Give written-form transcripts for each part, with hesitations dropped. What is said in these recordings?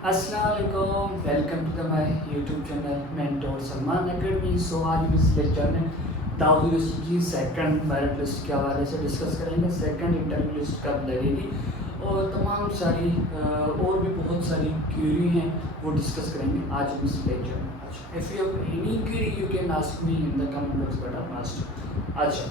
अस्सलाम वालेकुम, welcome to the my YouTube channel mentor Salman academy. So आज इस लेक्चर में दाऊद यूनिवर्सिटी की सेकंड मेरिट लिस्ट के हवाले से डिस्कस करेंगे। सेकंड इंटरव्यू लिस्ट कब लगेगी और तमाम सारी और भी बहुत सारी क्यूरी हैं वो डिस्कस करेंगे आज इस लेक्चर में। अच्छा, if you have any Curie you can ask me in the comment box बेटा मास्टर। अच्छा,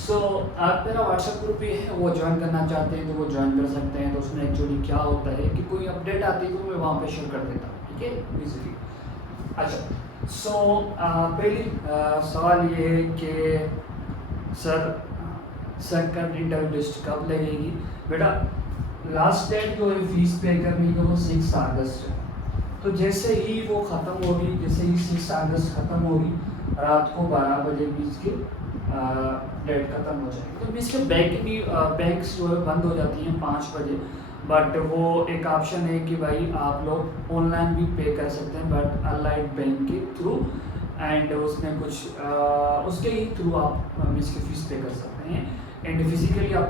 सो आप मेरा व्हाट्सएप ग्रुप भी है, वो ज्वाइन करना चाहते हैं तो वो ज्वाइन कर सकते हैं। तो उसमें एक्चुअली क्या होता है कि कोई अपडेट आती है तो मैं वहाँ पे शेयर कर देता हूँ, ठीक है, इजीली। अच्छा, सो पहली सवाल ये है कि सर सेकंड इंटरव्यू लिस्ट कब लगेगी। बेटा लास्ट डेट जो है फीस पे करने की वो 6 अगस्त है। तो जैसे ही वो ख़त्म होगी, जैसे ही 6 अगस्त ख़त्म होगी, रात को 12 बजे बीच के डेट ख़त्म हो जाएगी। तो इसके बैंक्स जो है बंद हो जाती हैं 5 बजे। बट वो एक ऑप्शन है कि भाई आप लोग ऑनलाइन भी पे कर सकते हैं, बट अलाइड बैंक के थ्रू, एंड उसमें कुछ उसके ही थ्रू आप इसकी फ़ीस पे कर सकते हैं, एंड फिजिकली आप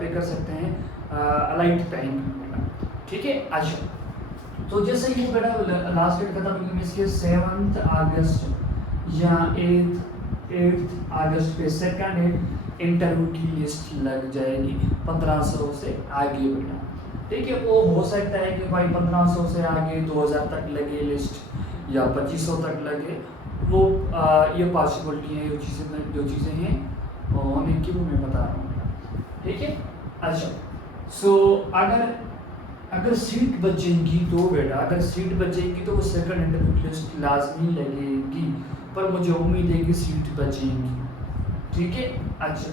पे कर सकते हैं अलाइड बैंक, ठीक है। अच्छा, तो जैसे ही बेटा लास्ट डेट खत्म होगी, इसके 7 अगस्त या 8 अगस्त पे सेकंड इंटरव्यू की लिस्ट लग जाएगी 1500 से आगे बेटा, ठीक है। वो हो सकता है कि भाई 1500 से आगे 2000 तक लगे लिस्ट या 2500 तक लगे, वो ये पॉसिबिलिटी है। जो चीज़ें हैं होने की वो मैं बता रहा हूँ, ठीक है। अच्छा, सो अगर सीट बचेंगी तो बेटा, अगर सीट बचेंगी तो वो सेकंड इंटरव्यू की लिस्ट लाजमी लगेगी, पर मुझे उम्मीद है कि सीट बचेंगी, ठीक है। अच्छा,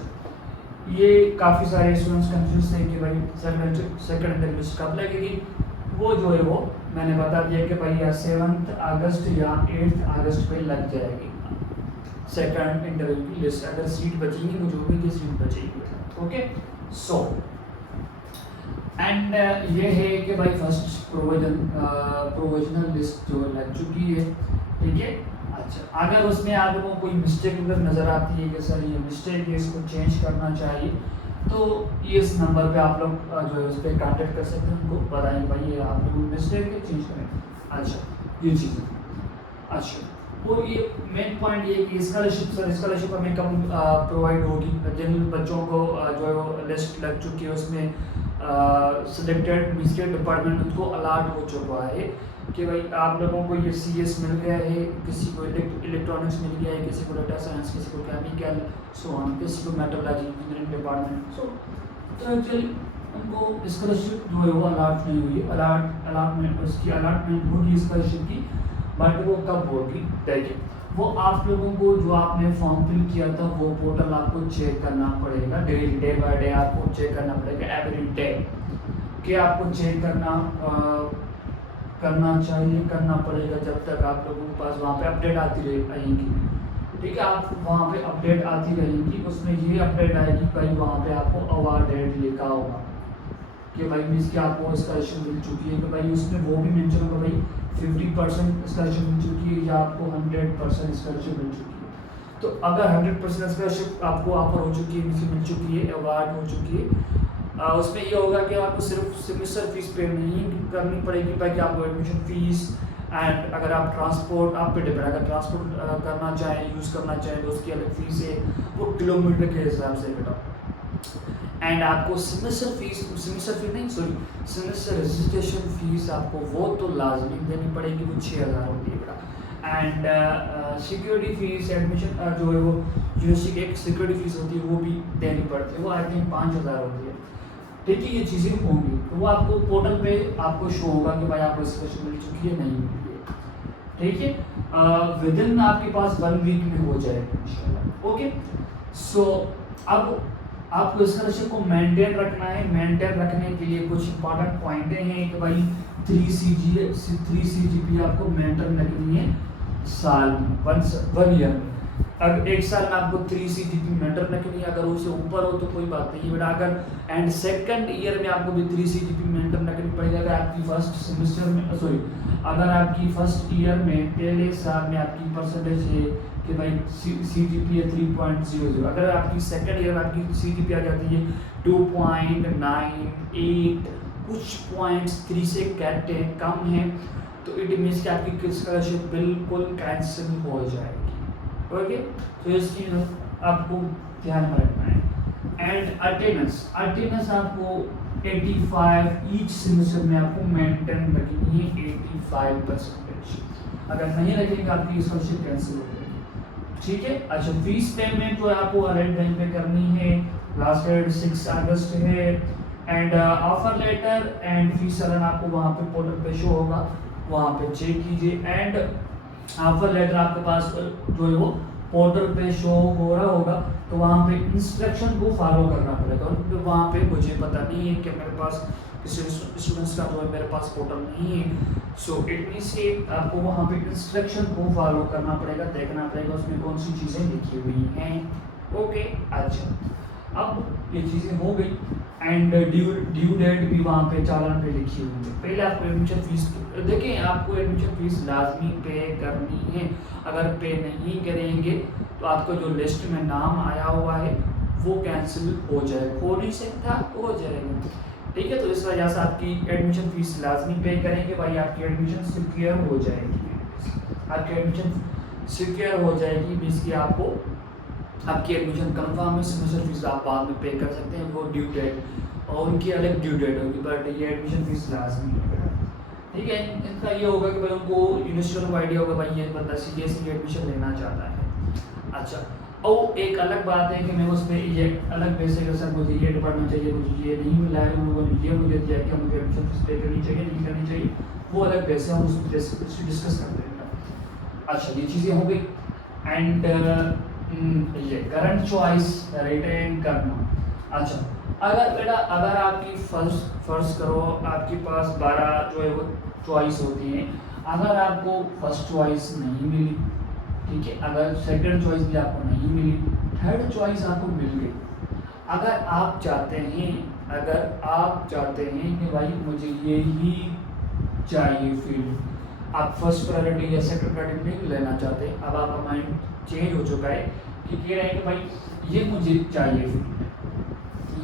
ये काफ़ी सारे स्टूडेंट्स कंफ्यूज थे कि भाई सेकंड इंटरव्यू लिस्ट कब लगेगी। वो जो है वो मैंने बता दिया कि भाई या 7 अगस्त या 8 अगस्त पे लग जाएगी सेकंड इंटरव्यू की लिस्ट। अगर सीट बचेंगी, मुझे उम्मीद है सीट बचेगी, ओके। सो एंड ये है कि भाई फर्स्ट प्रोविजनल लिस्ट जो लग चुकी है, ठीक है। अच्छा, अगर उसमें आप लोगों को कोई मिस्टेक अगर नज़र आती है कि सर ये मिस्टेक है, इसको चेंज करना चाहिए, तो ये इस नंबर पे आप लोग जो है उस पर कॉन्टेक्ट कर सकते हैं, उनको बताएंगे भाई ये आप लोगों को मिस्टेक है, चेंज करें। अच्छा, ये चीज़ें। अच्छा, वो ये मेन पॉइंट ये कि स्कॉलरशिप हमें कम प्रोवाइड होगी। जिन बच्चों को जो है वो लिस्ट लग चुकी है, उसमें सिलेक्टेड मिनिस्ट्री डिपार्टमेंट उनको अलॉट हो चुका है कि भाई आप लोगों को ये CS मिल गया है, किसी को इलेक्ट्रॉनिक्स मिल गया है, किसी को डेटा साइंस, किसी को केमिकल, सो ऑन, किसी को मेट्रोलॉजी इंजीनियरिंग डिपार्टमेंट। सो तो एक्चुअली उनको स्कॉलरशिप जो है वो अलॉट नहीं हुई है। अलॉटमेंट उसकी अलॉटमेंट होगी स्कॉलरशिप की, बट वो कब होगी देखिए, वो आप लोगों को जो आपने फॉर्म फिल किया था वो पोर्टल आपको चेक करना पड़ेगा, डेली डे बाय डे आपको चेक करना पड़ेगा, एवरी डे कि आपको चेक करना चाहिए, करना पड़ेगा जब तक आप लोगों के पास वहाँ पे अपडेट आती रहेगी, ठीक है। आप वहाँ पे अपडेट आती रहेगी, उसमें ये अपडेट आएगी भाई वहाँ पे आपको अवार्डेड लिखा होगा कि भाई मीन्स कि आपको स्कॉलरशिप मिल चुकी है, कि भाई उसमें वो भी मेंशन होगा भाई 50% स्कॉलरशिप मिल चुकी है या आपको 100% स्कॉलरशिप मिल चुकी है। तो अगर 100% स्कॉलरशिप आपको ऑफर हो चुकी है, मिल चुकी है, अवार्ड हो चुकी है, उसमें ये होगा कि आपको सिर्फ सेमेस्टर फीस पे नहीं करनी पड़ेगी, बाकी आपको एडमिशन फीस, एंड अगर आप ट्रांसपोर्ट आप पे डिपेंड, अगर ट्रांसपोर्ट करना चाहें, यूज़ करना चाहें तो उसकी अलग फीस है, वो किलोमीटर के हिसाब से बेटा। एंड आपको सेमेस्टर फीस नहीं, सॉरी, सेमेस्टर रजिस्ट्रेशन फीस आपको वो तो लाजमी देनी पड़ेगी, वो 6000 होती है बेटा। एंड सिक्योरिटी फीस, एडमिशन जो है वो यूनिवर्सिटी की एक सिक्योरिटी फीस होती है वो भी देनी पड़ती है, वो आई थिंक 5000 होती है, ठीक है। ये चीज़ें होंगी तो वो आपको पोर्टल पे आपको शो होगा कि भाई आपको स्कॉलरशिप मिल चुकी है, नहीं मिली है, ठीक है। विद इन आपके पास 1 वीक में हो जाएगा इंशाल्लाह, ओके। सो अब आपको स्कॉलरशिप को मेंटेन रखना है। मेंटेन रखने के लिए कुछ इंपॉर्टेंट पॉइंटें हैं कि भाई 3 CGPA आपको मेंटेन रखनी है साल में, 1 ईयर में। अब 1 साल में आपको 3 CGP मेंटेन रखनी है, अगर उससे ऊपर हो तो कोई बात नहीं है बेटा। अगर एंड सेकंड ईयर में आपको भी 3 CGP मेंटेन रखनी पड़ेगी। अगर आपकी फर्स्ट सेमेस्टर में सॉरी अगर आपकी फर्स्ट ईयर में पहले साल में आपकी परसेंटेज है कि भाई CGPA 3.00, अगर आपकी सेकंड ईयर में आपकी CGPA आ जाती है 2.98 कुछ पॉइंट्स 3 से कम है तो इट मीन्स कि आपकी स्कॉलरशिप बिल्कुल कैंसिल हो जाएगी। ओके, तो इस चीज़ आपको ध्यान में रखना है। एंड अटेंडेंस आपको 85 ईच सेमेस्टर में आपको मेंटेन रखनी है 85%। अगर नहीं रखेंगे आपकी स्कॉलरशिप कैंसिल हो जाएगी। ठीक है, अच्छा फीस पेमेंट जो आपको रेड बैंक पे करनी है, लास्ट डेट 6 अगस्त है। And offer letter and fees challan आपको वहाँ पे पोर्टल पे शो होगा, वहाँ पे चेक कीजिए। एंड ऑफर लेटर आपके पास जो है वो पोर्टल पे शो हो रहा होगा, तो वहाँ पे इंस्ट्रक्शन को फॉलो करना पड़ेगा। और वहाँ पे मुझे पता नहीं है कि मेरे पास किसी स्टूडेंट्स का जो है मेरे पास पोर्टल नहीं है, सो इट मीन्स से आपको वहाँ पे इंस्ट्रक्शन को फॉलो करना पड़ेगा, देखना पड़ेगा उसमें कौन सी चीज़ें लिखी हुई हैं। ओके, अच्छा अब ये चीज़ें हो गई। एंड ड्यू डेट भी वहाँ पे चालान पे लिखी हुई है। पहले आपको एडमिशन फीस देखिए, आपको एडमिशन फीस लाजमी पे करनी है। अगर पे नहीं करेंगे तो आपको जो लिस्ट में नाम आया हुआ है वो कैंसिल हो जाएगा, हो नहीं सकता, हो जाएगा। ठीक है, तो इस वजह से आपकी एडमिशन फीस लाजमी पे करेंगे भाई, आपकी एडमिशन सिक्योर हो जाएगी। आपकी एडमिशन सिक्योर हो जाएगी मीन्स कि आपको आपकी एडमिशन कंफर्म है, सेमेस्टर फीस आप बाद में पे कर सकते हैं, वो ड्यू डेट और उनकी अलग ड्यू डेट होगी, बट ये एडमिशन फीस लाजमी है। ठीक है, इनका ये होगा कि भाई उनको यूनिवर्सिटी को आइडिया होगा भाई ये बंदा सीरियसली एडमिशन लेना चाहता है। अच्छा, और एक अलग बात है कि मैं उस पर ये अलग पैसे के सर मुझे ये डिपार्टमेंट चाहिए, मुझे ये नहीं मिला है, उन लोगों ने ये मुझे दिया कि मुझे एडमिशन फीस पे करनी चाहिए नहीं करनी चाहिए, वो अलग पैसे हम उसमें डिस्कस करते हैं। अच्छा, ये चीज़ें हो गई। एंड ये करंट चॉइस रिटेन करना। अच्छा, अगर आपकी फर्स्ट करो आपके पास 12 जो है वो चॉइस होती हैं, अगर आपको फर्स्ट चॉइस नहीं मिली, ठीक है, अगर सेकंड चॉइस भी आपको नहीं मिली, थर्ड चॉइस आपको मिल गई, अगर आप चाहते हैं कि भाई मुझे ये ही चाहिए फील्ड, आप फर्स्ट प्रायोरिटी या सेकंड प्रायोरिटी नहीं लेना चाहते, अब आपका माइंड चेंज हो चुका है कि कह रहे हैं कि भाई ये मुझे चाहिए फील्ड,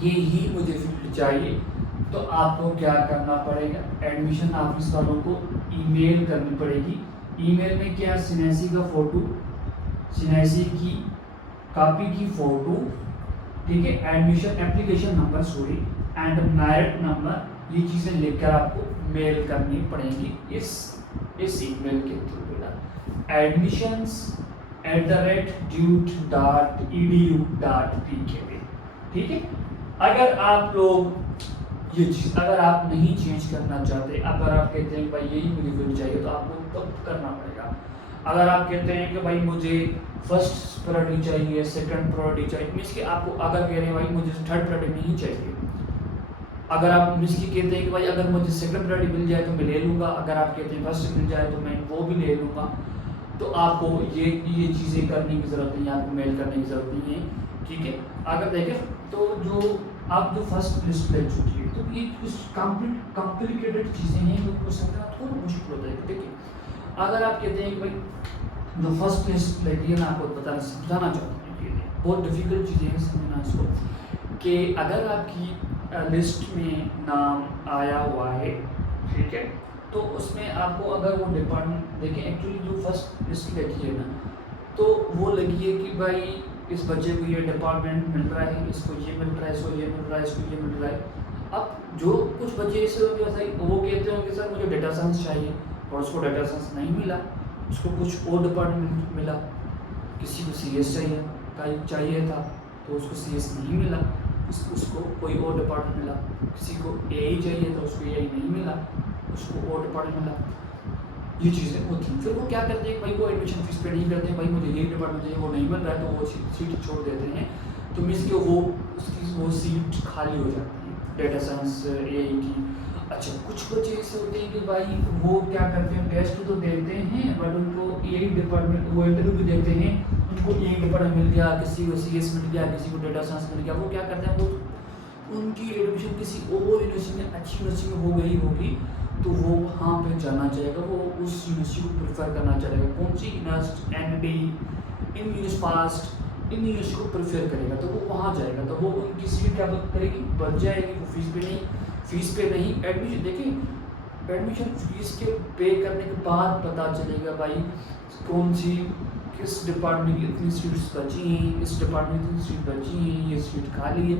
ये ही मुझे फील्ड चाहिए, तो आपको क्या करना पड़ेगा, एडमिशन ऑफिस वालों को ईमेल करनी पड़ेगी। ईमेल में क्या, सिनेसी का फ़ोटो, सिनेसी की कॉपी की फ़ोटो, ठीक है, admission application number sorry and merit number, ये चीज़ें लिखकर आपको मेल करनी पड़ेंगी इस ईमेल के थ्रू बेटा, admissions@dut.edu.pk पे। ठीक है, अगर आप लोग ये चीज़ अगर आप नहीं चेंज करना चाहते, अगर आप कहते हैं कि भाई यही मुझे फील्ड चाहिए, तो आपको तब करना पड़ेगा। अगर आप कहते हैं कि भाई मुझे फर्स्ट प्रायोरिटी चाहिए, सेकंड प्रायोरिटी चाहिए, मीन्स कि आपको अगर कह रहे हैं भाई मुझे थर्ड प्रायोरिटी नहीं चाहिए, अगर आप मीन्स की कहते हैं कि भाई अगर मुझे सेकंड प्रायोरिटी मिल जाए तो मैं ले लूँगा, अगर आप कहते हैं फर्स्ट मिल जाए तो मैं वो भी ले लूँगा, तो आपको ये चीज़ें करने की ज़रूरत नहीं है, आपको मेल करने की ज़रूरत नहीं है। ठीक है, अगर देखें तो जो फर्स्ट लिस्ट ले चुकी है, तो ये कुछ कॉम्प्लिकेटेड चीज़ें हैं जो आपको समझना थोड़ा मुश्किल होता है। देखिए, अगर आप कहते हैं कि भाई जो फर्स्ट लिस्ट लेती है, मैं आपको बताना समझाना चाहता हूँ, ये बहुत डिफिकल्ट चीज़ें हैं समझना इसको, कि अगर आपकी लिस्ट में नाम आया हुआ है, ठीक है, तो उसमें आपको अगर वो डिपार्टमेंट देखें, एक्चुअली जो फर्स्ट लिस्ट लगी है ना, तो वो लगी है कि भाई इस बच्चे को ये डिपार्टमेंट मिल रहा है, इसको ये मिल रहा है, इसको ये मिल रहा है, इसको ये मिल रहा है। अब जो कुछ बच्चे ऐसे होंगे वो कहते होंगे सर मुझे डेटा साइंस चाहिए, और उसको डेटा साइंस नहीं मिला, उसको कुछ और डिपार्टमेंट मिला, किसी को CS चाहिए था तो उसको CS नहीं मिला, उसको कोई और डिपार्टमेंट मिला, किसी को AE चाहिए था उसको AE नहीं मिला, उसको और डिपार्टमेंट मिला। ये चीज़ें होती हैं। फिर वो क्या करते हैं भाई, वो एडमिशन फीस पे नहीं करते हैं, भाई मुझे यही डिपार्टमेंट चाहिए, वो नहीं मिल रहा है, तो वो सीट छोड़ देते हैं, तो मीन्स कि वो सीट खाली हो जाती है डेटा साइंस AE की। अच्छा, कुछ बच्चे ऐसे होते हैं कि भाई वो क्या करते हैं, टेस्ट तो देते हैं बट उनको AE डिपार्टमेंट, वो इंटरव्यू भी देते हैं, उनको AE डिपार्टमेंट मिल गया, किसी को CS मिल गया, किसी को डेटा साइंस मिल गया, वो क्या करते हैं, वो उनकी एडमिशन किसी और यूनिवर्सिटी में, अच्छी यूनिवर्सिटी में हो गई होगी, तो वो वहाँ पे जाना चाहेगा, वो उस यूनिवर्सिटी को प्रेफर करना चाहेगा। कौन सी यूनिवर्सिटी, ND, इन यूनिवर्सिटी को प्रेफर करेगा, तो वो वहाँ जाएगा, तो वो उनकी सीट क्या करेगी, बढ़ जाएगी, वो फीस भी नहीं, फीस पे नहीं, एडमिशन देखिए एडमिशन फीस के पे करने के बाद पता चलेगा भाई कौन सी किस डिपार्टमेंट की इतनी सीट्स बची हैं, इस डिपार्टमेंट में इतनी सीट बची हैं, ये सीट खाली है।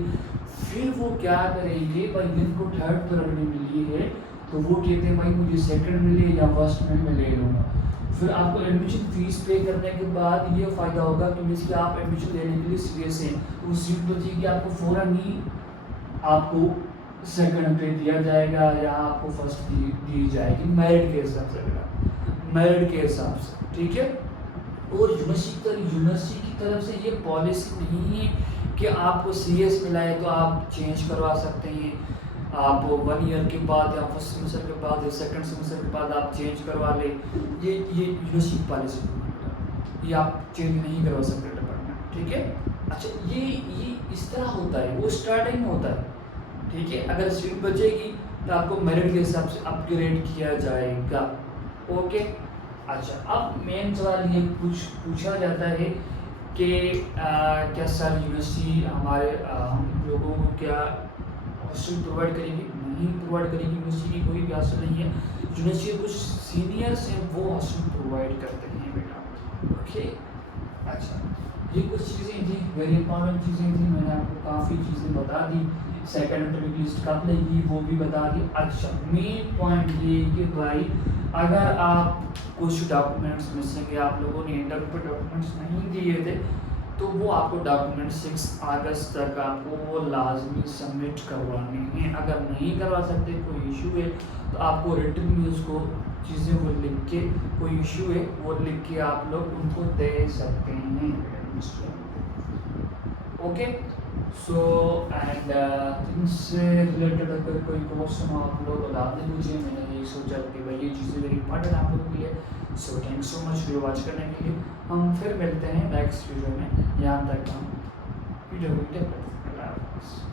फिर वो क्या करेंगे भाई, जिनको थर्ड प्रायोरिटी मिली है तो वो कहते हैं भाई मुझे सेकंड मिले या फर्स्ट में मैं ले लूँगा। फिर आपको एडमिशन फीस पे करने के बाद ये फ़ायदा होगा कि मीन्स कि आप एडमिशन लेने के लिए सीरियस हैं, वो सीट बचेगी आपको फ़ौरन ही आपको सेकंड पे दिया जाएगा या आपको फर्स्ट दी जाएगी मेरिट के हिसाब से, मेरिट के हिसाब से, ठीक है। और यूनिवर्सिटी की तरफ से ये पॉलिसी नहीं है कि आपको सीएस मिला है तो आप चेंज करवा सकते हैं, आप 1 ईयर के बाद या फर्स्ट सेमेस्टर के बाद या सेकंड सेमेस्टर के बाद आप चेंज करवा लें। ये यूनिवर्सिटी पॉलिसी नहीं है, ये आप चेंज नहीं करवा सकते डिपार्टमेंट, ठीक है। अच्छा ये इस तरह होता है, वो स्टार्टिंग में होता है, ठीक है। अगर सीट बचेगी तो आपको मेरिट के हिसाब से अपग्रेड किया जाएगा, ओके। अच्छा अब मेन सवाल ये पूछा जाता है कि क्या सर यूनिवर्सिटी हमारे हम लोगों को क्या हॉस्टल प्रोवाइड करेगी? नहीं प्रोवाइड करेगी, यूनिवर्सिटी की कोई भी हॉस्टल नहीं है। यूनिवर्सिटी के कुछ सीनियर्स हैं वो हॉस्टल प्रोवाइड करते हैं बेटा, ओके। अच्छा ये कुछ चीज़ें थी, वेरी इंपॉर्टेंट चीज़ें थी, मैंने आपको काफ़ी चीज़ें बता दी। सेकंड इंटरव्यू की लिस्ट कब लेगी वो भी बता दी। अच्छा मेन पॉइंट ये कि भाई अगर आप कुछ डॉक्यूमेंट्स मिसिंग है, आप लोगों ने इंटरव्यू पे डॉक्यूमेंट्स नहीं दिए थे तो वो आपको डॉक्यूमेंट 6 अगस्त तक आपको वो लाजमी सबमिट करवाने हैं। अगर नहीं करवा सकते कोई इशू है तो आपको रिटर्न में उसको चीज़ें वो लिख के, कोई इशू है वो लिख के आप लोग उनको दे सकते हैं, ओके। सो एंड इनसे रिलेटेड अगर कोई क्वेश्चन हो आप लोग बता दें मुझे, मैंने यही सोचा कि भाई ये चीज़ें वेरी इंपॉर्टेंट आप लोगों के लिए। So thank so much video watch करने के लिए। हम फिर मिलते हैं नेक्स्ट वीडियो में, यहाँ तक हम वीडियो को